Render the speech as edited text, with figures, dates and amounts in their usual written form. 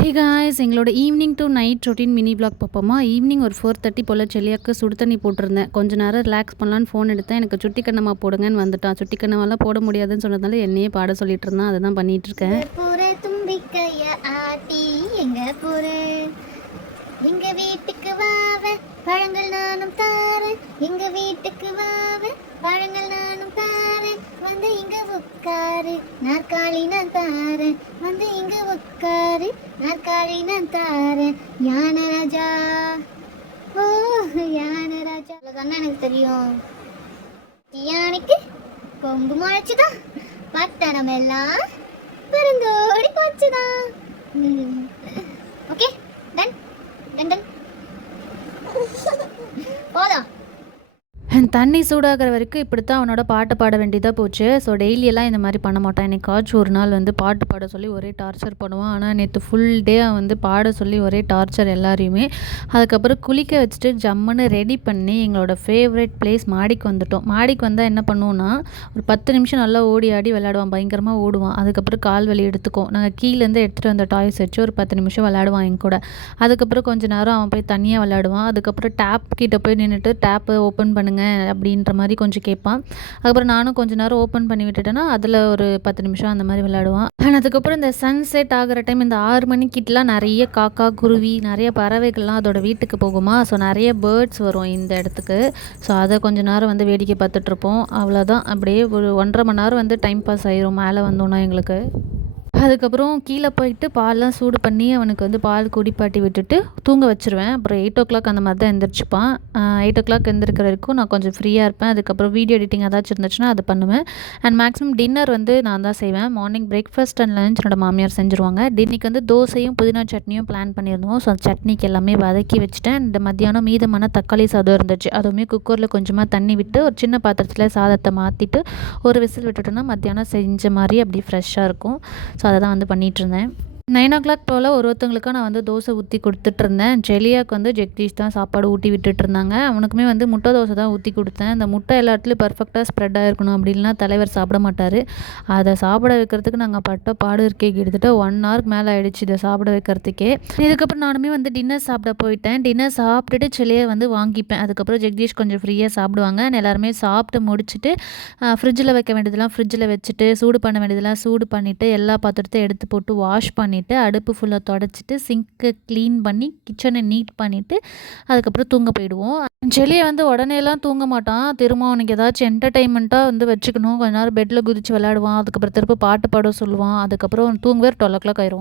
ஹே guys, எங்களோட evening to night routine mini vlog பார்ப்போமா. Evening ஒரு 4:30 போல் செல்லியாக்கு சுடு தண்ணி போட்டிருந்தேன். கொஞ்ச நேரம் ரிலாக்ஸ் பண்ணலான்னு ஃபோன் எடுத்தேன். எனக்கு சுட்டி கண்ணம்மா போடுங்கன்னு வந்துட்டான். சுட்டி கண்ணமாலாம் போட முடியாதுன்னு சொன்னதால என்னையே பாட சொல்லிட்டு இருந்தான். அதை தான் பண்ணிகிட்ருக்கேன். எங்க வீட்டுக்கு வாவ பழங்கள் நானும் தாரேன், எங்க வீட்டுக்கு வாவ பழங்கள் நானும் தாரேன், வந்து இங்க உட்காரு நாற்காலி நான் தாரேன், வந்து இங்க உட்காரு நாற்காலி நான் தாரேன், யானை ராஜா ஓ யானை ராஜா தானே எனக்கு தெரியும். யானைக்கு கொம்பு முளைச்சுதான், பட்டணம் எல்லாம் பறந்தோடி போச்சுதான். ஓகே டன் டன் டன் போதும். தண்ணி சூடாகிற வரைக்கும் இப்படி தான் அவனோட பாட்டு பாட வேண்டியதாக போச்சு. ஸோ டெய்லியெல்லாம் இந்த மாதிரி பண்ண மாட்டான். என்னைக்காச்சும் ஒரு நாள் வந்து பாட்டு பாட சொல்லி ஒரே டார்ச்சர் பண்ணுவான். ஆனால் நேற்று ஃபுல் டே அவன் வந்து பாட சொல்லி ஒரே டார்ச்சர் எல்லாரையுமே. அதுக்கப்புறம் குளிக்க வச்சுட்டு ஜம்முன்னு ரெடி பண்ணி எங்களோட ஃபேவரட் பிளேஸ் மாடிக்கு வந்துட்டோம். மாடிக்கு வந்தால் என்ன பண்ணுவோன்னா, ஒரு 10 நிமிஷம் நல்லா ஓடி ஆடி விளையாடுவான், பயங்கரமாக ஓடுவான். அதுக்கப்புறம் கால் வலி எடுத்துக்கும். நாங்கள் கீழேருந்து எடுத்துகிட்டு வந்த டாய்ஸ் வச்சு ஒரு 10 நிமிஷம் விளையாடுவான் என் கூட. அதுக்கப்புறம் கொஞ்சம் நேரம் அவன் போய் தனியாக விளையாடுவான். அதுக்கப்புறம் டேப் கிட்டே போய் நின்றுட்டு டேப்பை ஓப்பன் பண்ணுங்க அப்படின்ற மாதிரி கொஞ்சம் கேட்பான். அதுக்கப்புறம் நானும் கொஞ்சம் நேரம் ஓப்பன் பண்ணி விட்டுட்டேன்னா அதில் ஒரு 10 நிமிஷம் அந்த மாதிரி விளையாடுவான். ஆனால் அதுக்கப்புறம் இந்த சன்செட் ஆகிற டைம் இந்த 6 மணிக்கிட்டலாம் நிறைய காக்கா குருவி நிறைய பறவைகள்லாம் அதோட வீட்டுக்கு போகுமா. ஸோ நிறைய பேர்ட்ஸ் வரும் இந்த இடத்துக்கு. ஸோ அதை கொஞ்சம் நேரம் வந்து வேடிக்கை பார்த்துட்ருப்போம். அவ்வளோதான். அப்படியே ஒரு 1.5 மணி நேரம் வந்து டைம் பாஸ் ஆயிரும் மேலே வந்தோன்னா எங்களுக்கு. அதுக்கப்புறம் கீழே போயிட்டு பால்லாம் சூடு பண்ணி அவனுக்கு வந்து பால் குடிப்பாட்டி விட்டுட்டு தூங்க வச்சுருவேன். அப்புறம் 8:00 அந்த மாதிரி தான் எந்திரிச்சிப்பான். 8:00 எந்திரிக்கிற வரைக்கும் நான் கொஞ்சம் ஃப்ரீயாக இருப்பேன். அதுக்கப்புறம் வீடியோ எடிட்டிங் ஏதாச்சும் இருந்துச்சுன்னா அதை பண்ணுவேன். அண்ட் மேக்ஸிமம் டின்னர் வந்து நான் தான் செய்வேன். மார்னிங் பிரேக்ஃபாஸ்ட் அண்ட் லஞ்ச் என்னோட மாமியார் செஞ்சுருவாங்க. இன்னைக்கு வந்து தோசையும் புதினா சட்னியும் பிளான் பண்ணியிருந்தோம். ஸோ சட்னிக்கு எல்லாமே வதக்கி வச்சுட்டேன். இந்த மத்தியானம் மீதமான தக்காளி சாதம் இருந்துச்சு. அதுவுமே குக்கரில் கொஞ்சமாக தண்ணி விட்டு ஒரு சின்ன பாத்திரத்தில் சாதத்தை மாற்றிட்டு ஒரு விசில் விட்டுட்டோன்னா மத்தியானம் செஞ்ச மாதிரி அப்படி ஃப்ரெஷ்ஷாக இருக்கும். ஸோ அதை தான் வந்து பண்ணிகிட்ருந்தேன். 9:00 போல் ஒருத்தவங்களுக்காக நான் வந்து தோசை ஊற்றி கொடுத்துட்ருந்தேன். ஜெலியாவுக்கு வந்து ஜெகதீஷ் தான் சாப்பாடு ஊட்டி விட்டுட்டுருந்தாங்க. அவனுக்குமே வந்து முட்டை தோசை தான் ஊற்றி கொடுத்தேன். அந்த முட்டை எல்லா இடத்துலையும் பர்ஃபெக்டாக ஸ்ப்ரெட் ஆகிருக்கணும், அப்படின்னா தலைவர் சாப்பிட மாட்டார். அதை சாப்பிட வைக்கிறதுக்கு நாங்கள் பட்ட பாடு இருக்கே, கிட்டத்தட்ட 1 ஹவருக்கு மேலே ஆகிடுச்சு இதை சாப்பிட வைக்கிறதுக்கே. இதுக்கப்புறம் நானுமே வந்து டின்னர் சாப்பிட போயிட்டேன். டின்னர் சாப்பிட்டுட்டு செலியை வந்து வாங்கிப்பேன். அதுக்கப்புறம் ஜெகதீஷ் கொஞ்சம் ஃப்ரீயாக சாப்பிடுவாங்க. எல்லாருமே சாப்பிட்டு முடிச்சுட்டு ஃப்ரிட்ஜில் வைக்க வேண்டியதெல்லாம் ஃப்ரிட்ஜில் வச்சுட்டு சூடு பண்ண வேண்டியதெல்லாம் சூடு பண்ணிவிட்டு எல்லா பாத்திரத்தையும் எடுத்து போட்டு வாஷ் பண்ணி அடுப்பு ஃபுல்லாக தொடச்சிட்டு சிங்க்கை க்ளீன் பண்ணி கிச்சனை நீட் பண்ணிவிட்டு அதுக்கப்புறம் தூங்க போயிடுவோம். செலியை வந்து உடனேலாம் தூங்க மாட்டான். திரும்ப அவனுக்கு ஏதாச்சும் என்டர்டெயின்மெண்ட்டாக வந்து வச்சுக்கணும். கொஞ்ச நேரம் பெட்டில் குதித்து விளையாடுவான். அதுக்கப்புறம் திரும்ப பாட்டு பாட சொல்லுவான். அதுக்கப்புறம் தூங்கவே 12:00 ஆயிரும்.